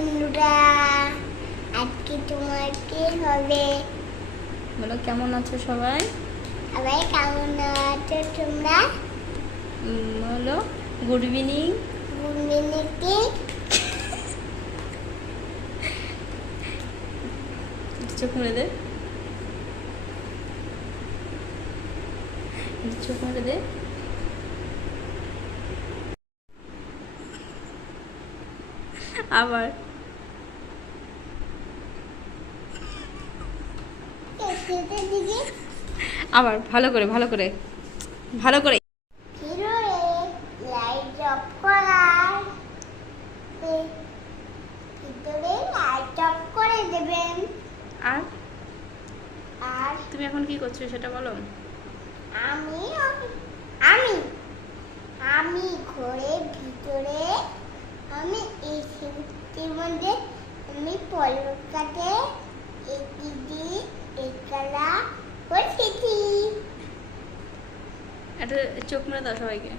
বন্ধুরা, আজকে তোমার কি হবে? বলো, কেমন আছো সবাই? সবাই কেমন আছো তোমরা? বলো, গুড ইভিনিং। Good evening. চোখ মেরে দে, চোখ মেরে দে। আবার আবার ভালো করে ভালো করে ভালো করে। লাইট অফ করার ভিতরে লাইট অফ করে দেবেন। আর আর তুমি এখন কি করছো সেটা বলো। আমি আমি আমি ঘরের ভিতরে আমি এই সিঁড়ির মধ্যে আমি পলকাতে এদিদি একলা বসেছি। একটা চোখ মেরে দাও সবাইকে।